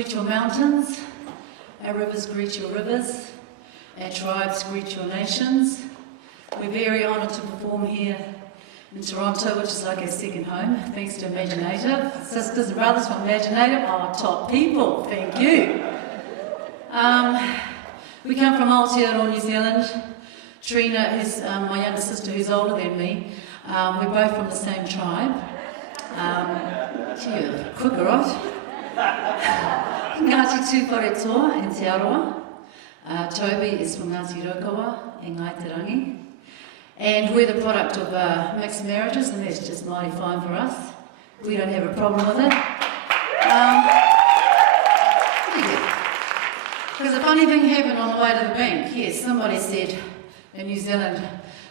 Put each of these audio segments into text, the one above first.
greet your mountains, our rivers greet your rivers, our tribes greet your nations. We're very honoured to perform here in Toronto, which is like our second home, thanks to Imaginative. Sisters and brothers from Imaginative are top people, thank you. We come from Aotearoa, New Zealand. Trina is my younger sister who's older than me. We're both from the same tribe. Gee, quicker, right? Ngāti Tūwharetoa in Te Aroa. Toby is from Ngāti Raukawa in Ngaiterangi. And we're the product of mixed marriages, and that's just mighty fine for us. We don't have a problem with it. Because a funny thing happened on the way to the bank. Yes, somebody said in New Zealand,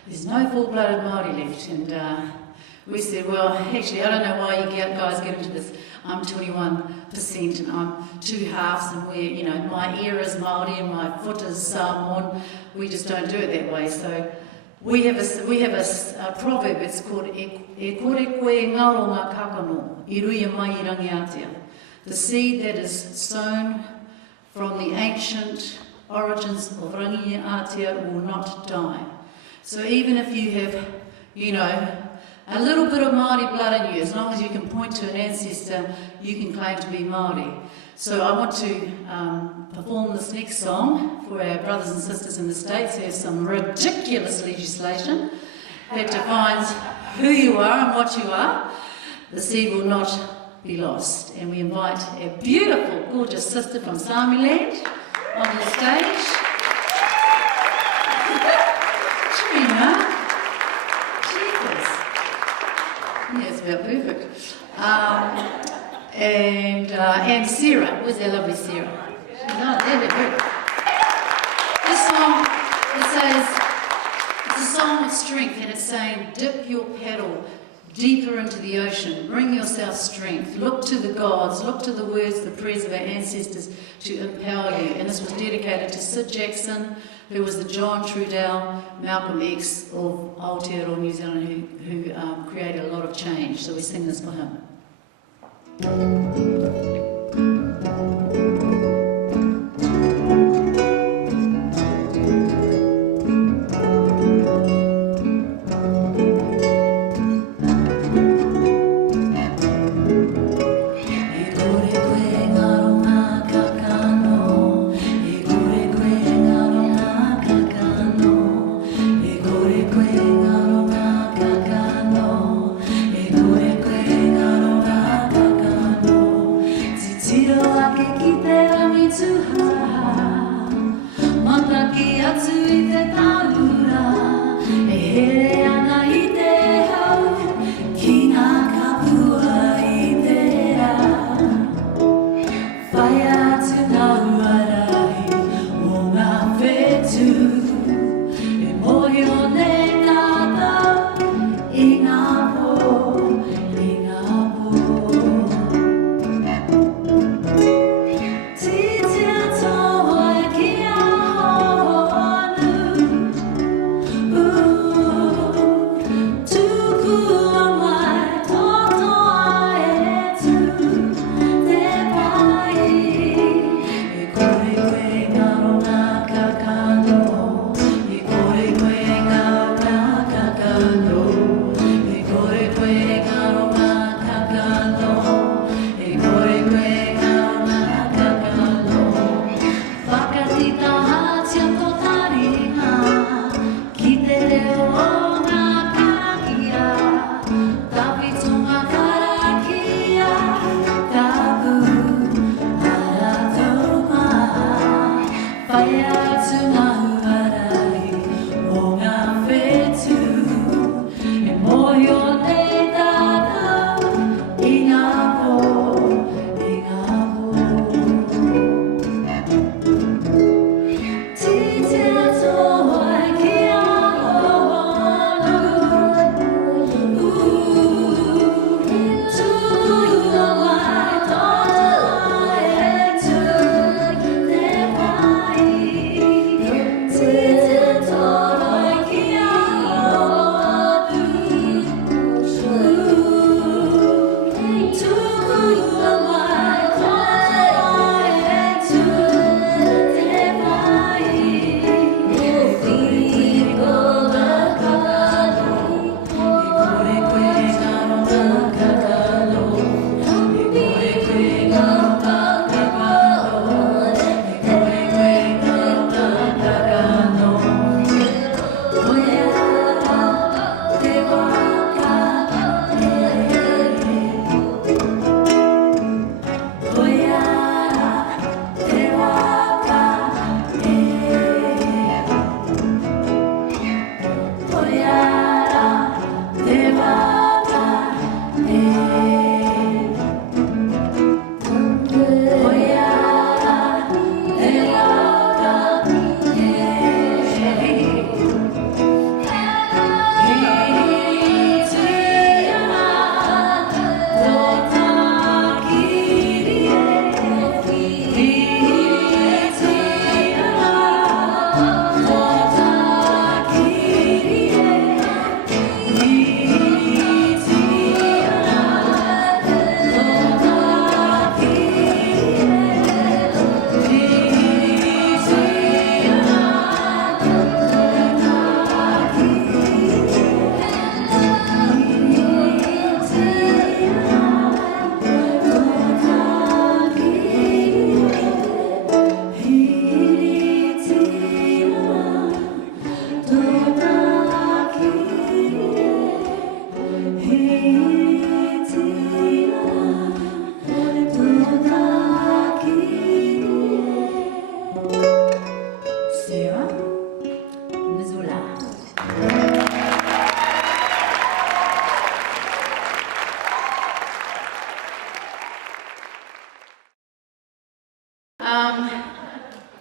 there's no full-blooded Māori left. And we said, well, actually, I don't know why you guys get into this. I'm 21% and I'm two halves, and we're, you know, my ear is Māori and my foot is Samoan. We just don't do it that way. So we have a proverb. It's called E kore koe ngaro ngā kakano, I ruia mai I rangi Aotea. The seed that is sown from the ancient origins of rangi Aotea will not die. So even if you have, you know, a little bit of Māori blood in you, as long as you can point to an ancestor, you can claim to be Māori. So I want to perform this next song for our brothers and sisters in the States who have some ridiculous legislation that defines who you are and what you are. The seed will not be lost. And we invite our beautiful, gorgeous sister from Sami land on the stage. Trina. Yeah, it's about perfect. And Sarah, where's our lovely Sarah? No, there, good. This song, it's a song of strength, and it's saying, dip your paddle deeper into the ocean, bring yourself strength, look to the gods, look to the words, the prayers of our ancestors to empower you. And this was dedicated to Sid Jackson, who was the John Trudell, Malcolm X of Aotearoa, New Zealand, who created a lot of change. So we sing this for him.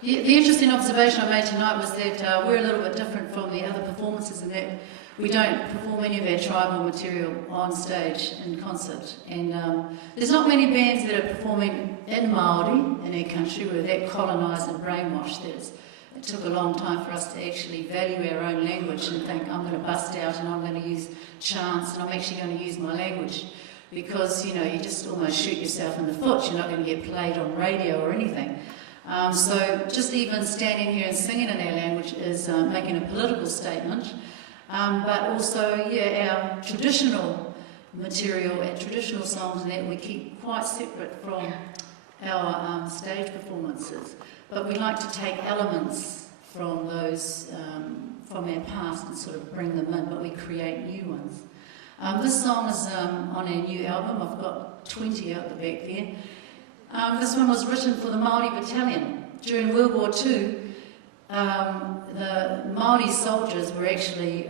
The interesting observation I made tonight was that we're a little bit different from the other performances in that we don't perform any of our tribal material on stage in concert. And there's not many bands that are performing in Māori in our country. We're that colonised and brainwashed that it took a long time for us to actually value our own language and think, I'm going to bust out and I'm going to use chants and I'm actually going to use my language. Because, you know, you just almost shoot yourself in the foot. You're not going to get played on radio or anything. So just even standing here and singing in our language is making a political statement. But also, yeah, our traditional material, our traditional songs and that we keep quite separate from our stage performances. But we like to take elements from those, from our past and sort of bring them in, but we create new ones. This song is on our new album. I've got 20 out the back there. This one was written for the Māori Battalion. During World War II, the Māori soldiers were actually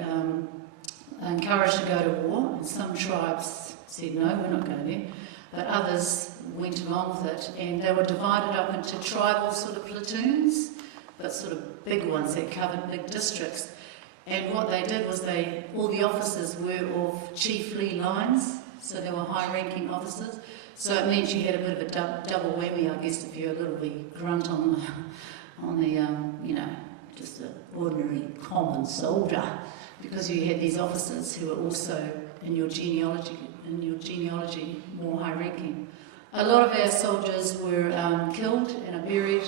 encouraged to go to war, and some tribes said, no, we're not going there, but others went along with it, and they were divided up into tribal sort of platoons, but sort of big ones that covered big districts. And what they did was all the officers were of chiefly lines, so they were high-ranking officers. So it meant you had a bit of a double whammy, I guess, if you're a little wee grunt on the you know, just an ordinary common soldier, because you had these officers who were also in your genealogy more high-ranking. A lot of our soldiers were killed and are buried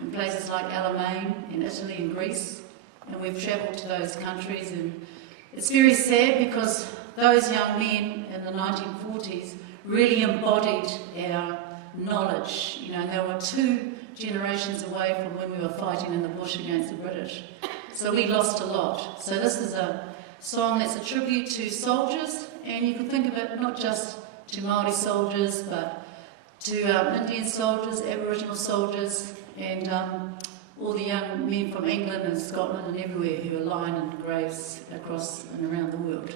in places like Allan in Italy and Greece. And we've travelled to those countries, and it's very sad because those young men in the 1940s really embodied our knowledge. You know, they were 2 generations away from when we were fighting in the bush against the British. So we lost a lot. So this is a song that's a tribute to soldiers, and you can think of it not just to Māori soldiers, but to Indian soldiers, Aboriginal soldiers, and all the young men from England and Scotland and everywhere who are lying in graves across and around the world.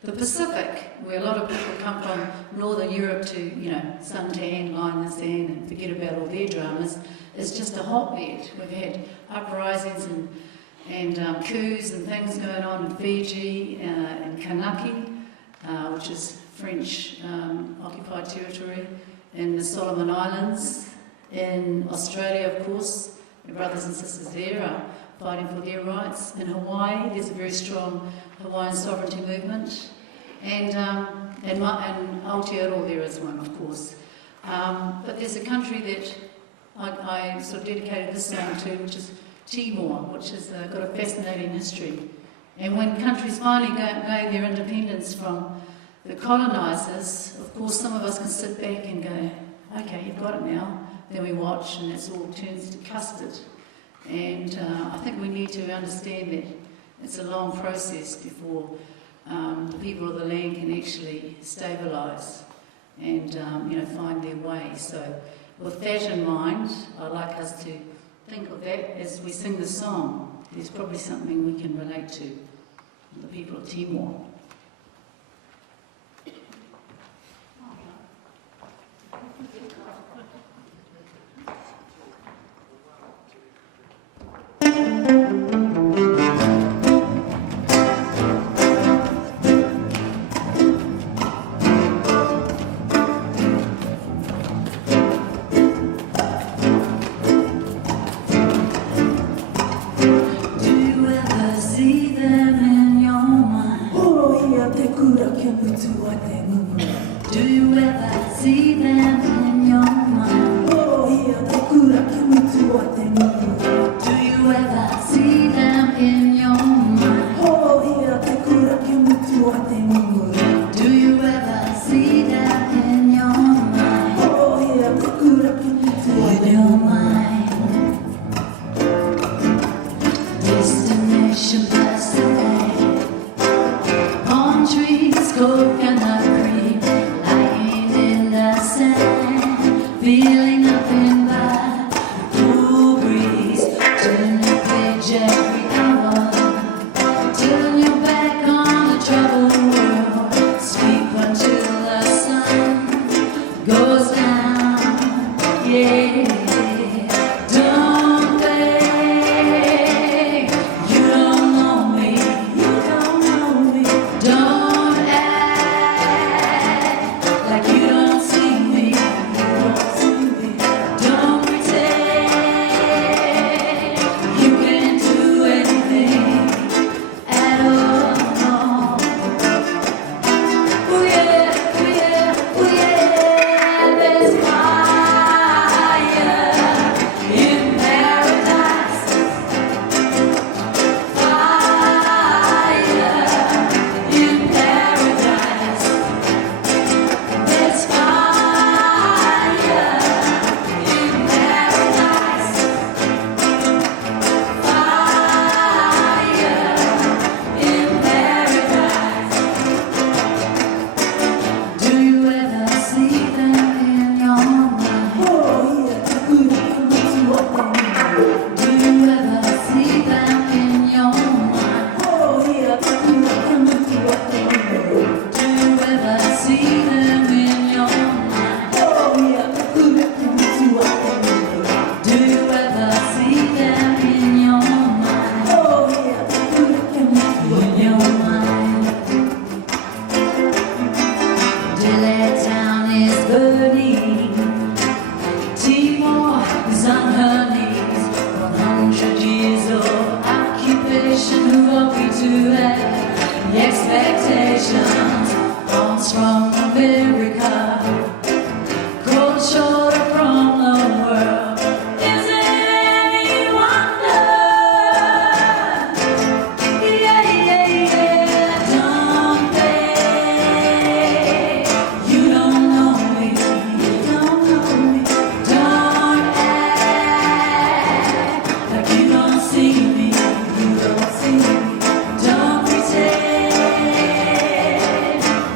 The Pacific, where a lot of people come from Northern Europe to, suntan, line in the sand, and forget about all their dramas, is just a hotbed. We've had uprisings and coups and things going on in Fiji, in Kanaki, which is French occupied territory, in the Solomon Islands, in Australia, of course. My brothers and sisters there are fighting for their rights. In Hawaii, there's a very strong Hawaiian sovereignty movement, and Aotearoa there is one, of course. But there's a country that I sort of dedicated this song to, which is Timor, which has got a fascinating history. And when countries finally gained their independence from the colonisers, of course some of us can sit back and go, okay, you've got it now. Then we watch and it all turns to custard. And I think we need to understand that it's a long process before the people of the land can actually stabilise and find their way. So with that in mind, I'd like us to think of that as we sing the song. There's probably something we can relate to, the people of Timor.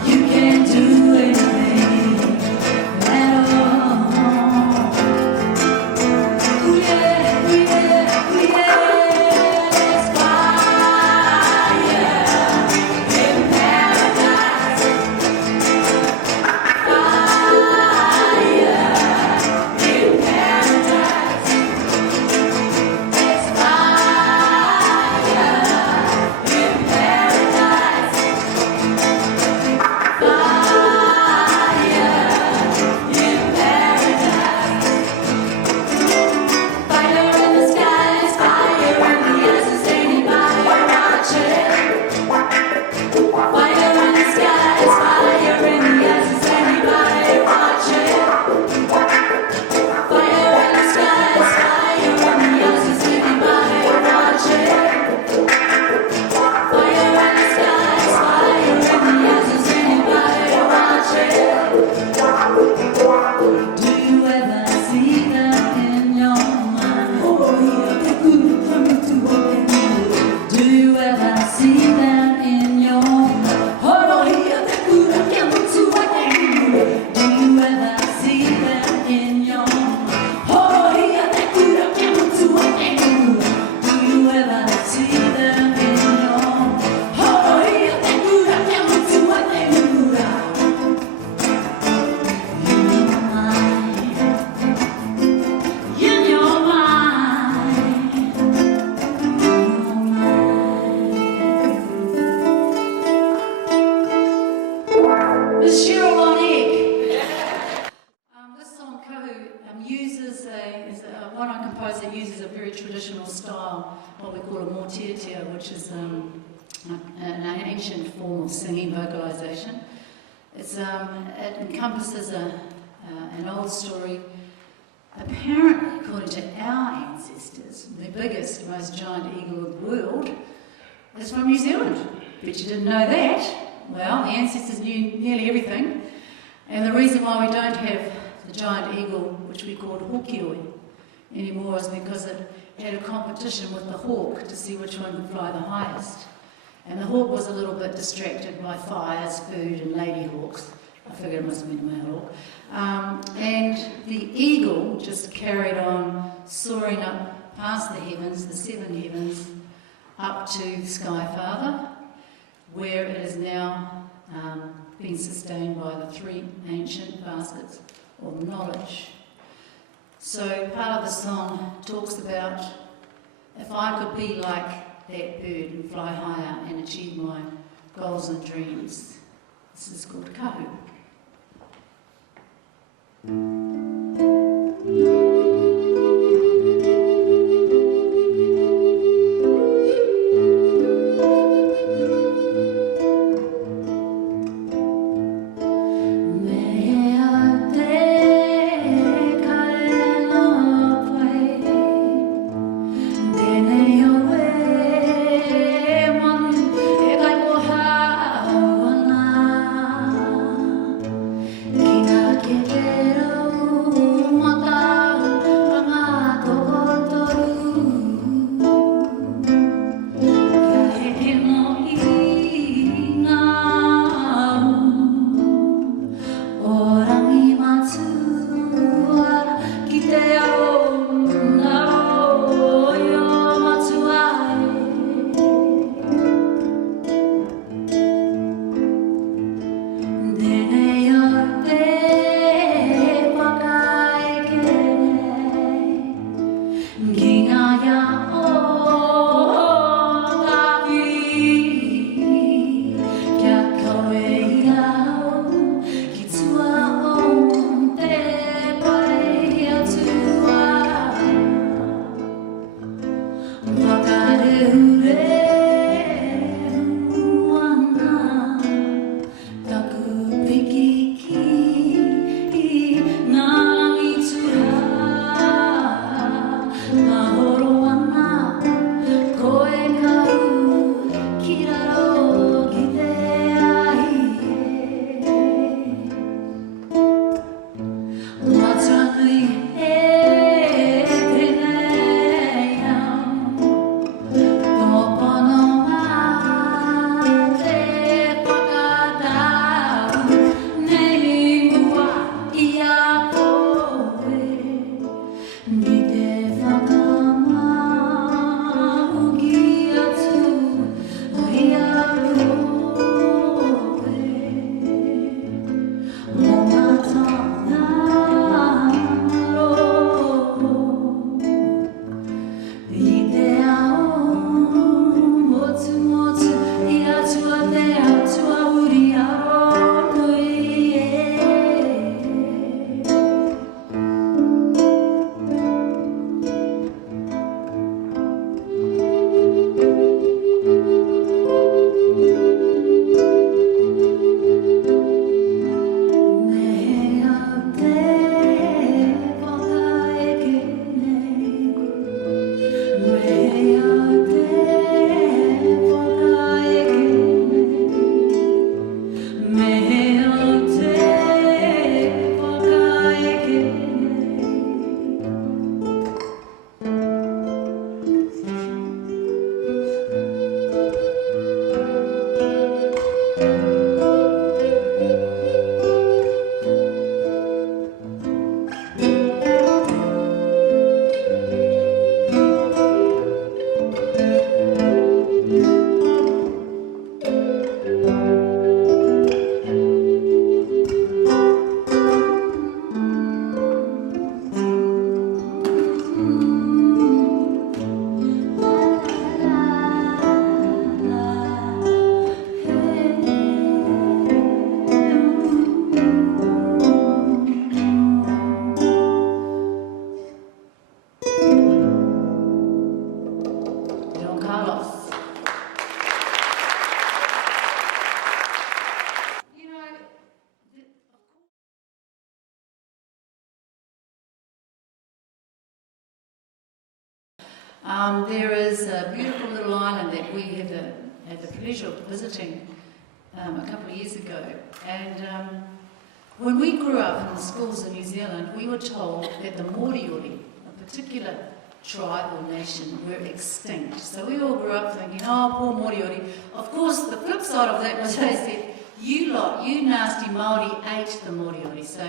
You can't do anything at all. traditional style, what we call a mōtiatia, which is an ancient form of singing, vocalisation. It encompasses an old story. Apparently, according to our ancestors, the biggest, most giant eagle of the world is from New Zealand. Bet you didn't know that. Well, the ancestors knew nearly everything. And the reason why we don't have the giant eagle, which we called hokioi, anymore is because it had a competition with the hawk to see which one could fly the highest. And the hawk was a little bit distracted by fires, food, and ladyhawks. I figured it must have been a male hawk. And the eagle just carried on soaring up past the heavens, the seven heavens, up to the Sky Father, where it is now being sustained by the three ancient baskets of knowledge. So part of the song talks about, if I could be like that bird and fly higher and achieve my goals and dreams. This is called kahu. Quiero There is a beautiful little island that we had the pleasure of visiting a couple of years ago. And when we grew up in the schools in New Zealand, we were told that the Moriori, a particular tribe or nation, were extinct. So we all grew up thinking, oh, poor Moriori. Of course, the flip side of that was they said, you lot, you nasty Māori ate the Moriori. So,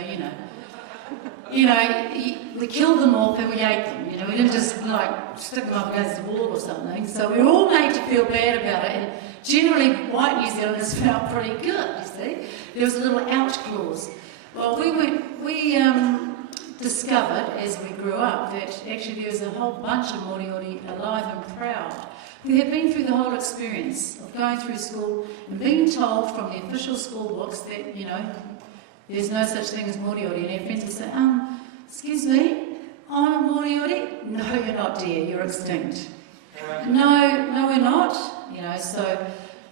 we killed them off and we ate them. We didn't just like stick them up against the wall or something. So we were all made to feel bad about it. And generally, white New Zealanders felt pretty good, you see. There was a little out clause. Well, we discovered as we grew up that actually there was a whole bunch of Moriori alive and proud who had been through the whole experience of going through school and being told from the official school books that, there's no such thing as Moriori. And our friends would say, excuse me, I'm a Moriori? No, you're not, dear, you're extinct. No, we're not. So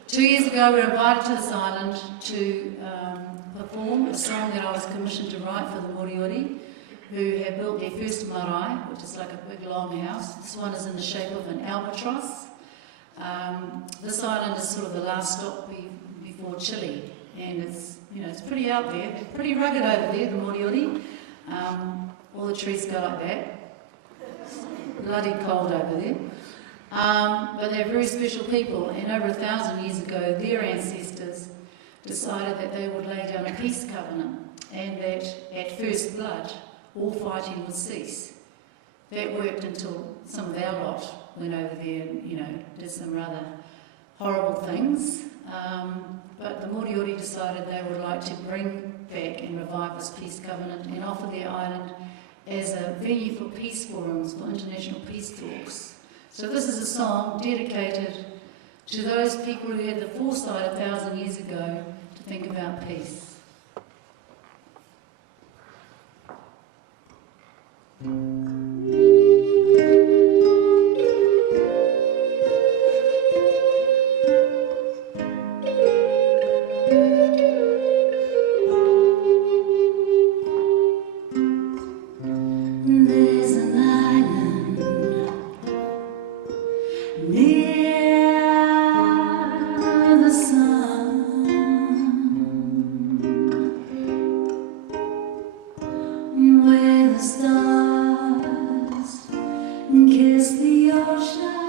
2 years ago we were invited to this island to perform a song that I was commissioned to write for the Moriori, who have built their first marae, which is like a big long house. This one is in the shape of an albatross. This island is sort of the last stop before Chile, and it's pretty out there. It's pretty rugged over there, the Moriori. All the trees go like that. It's bloody cold over there. But they're very special people, and over 1,000 years ago, their ancestors decided that they would lay down a peace covenant, and that at first blood, all fighting would cease. That worked until some of our lot went over there and, did some rather horrible things. But the Moriori decided they would like to bring back and revive this peace covenant and offer their island as a venue for peace forums, for international peace talks. So this is a song dedicated to those people who had the foresight 1,000 years ago to think about peace. There's an island near the sun, where the stars kiss the ocean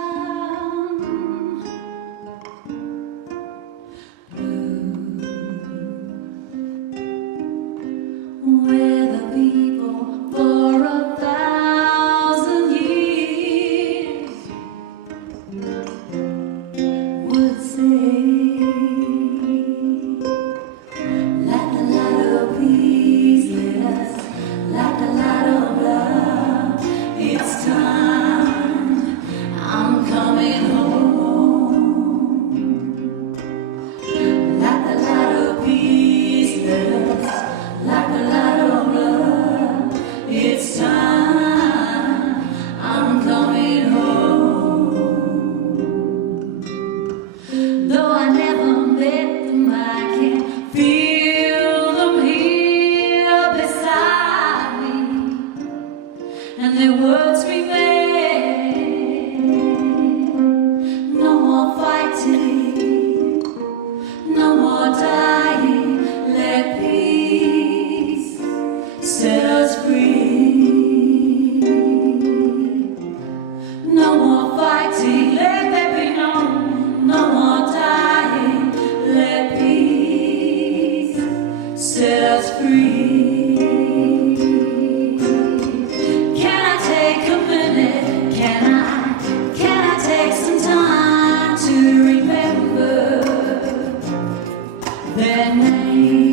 blue, where the people for 1,000 years would say, like a lot of peace, let us, like a lot of love, it's time, I'm coming home. Like a lot of peace, let us, like a lot of love, it's time, I'm coming home. Though I never met them, I can feel them here beside me, and their words remain. No more fighting, no more dying, let peace set us free. No more fighting, let there be no more dying, let peace set us free. Can I take a minute? Can I take some time to remember their names?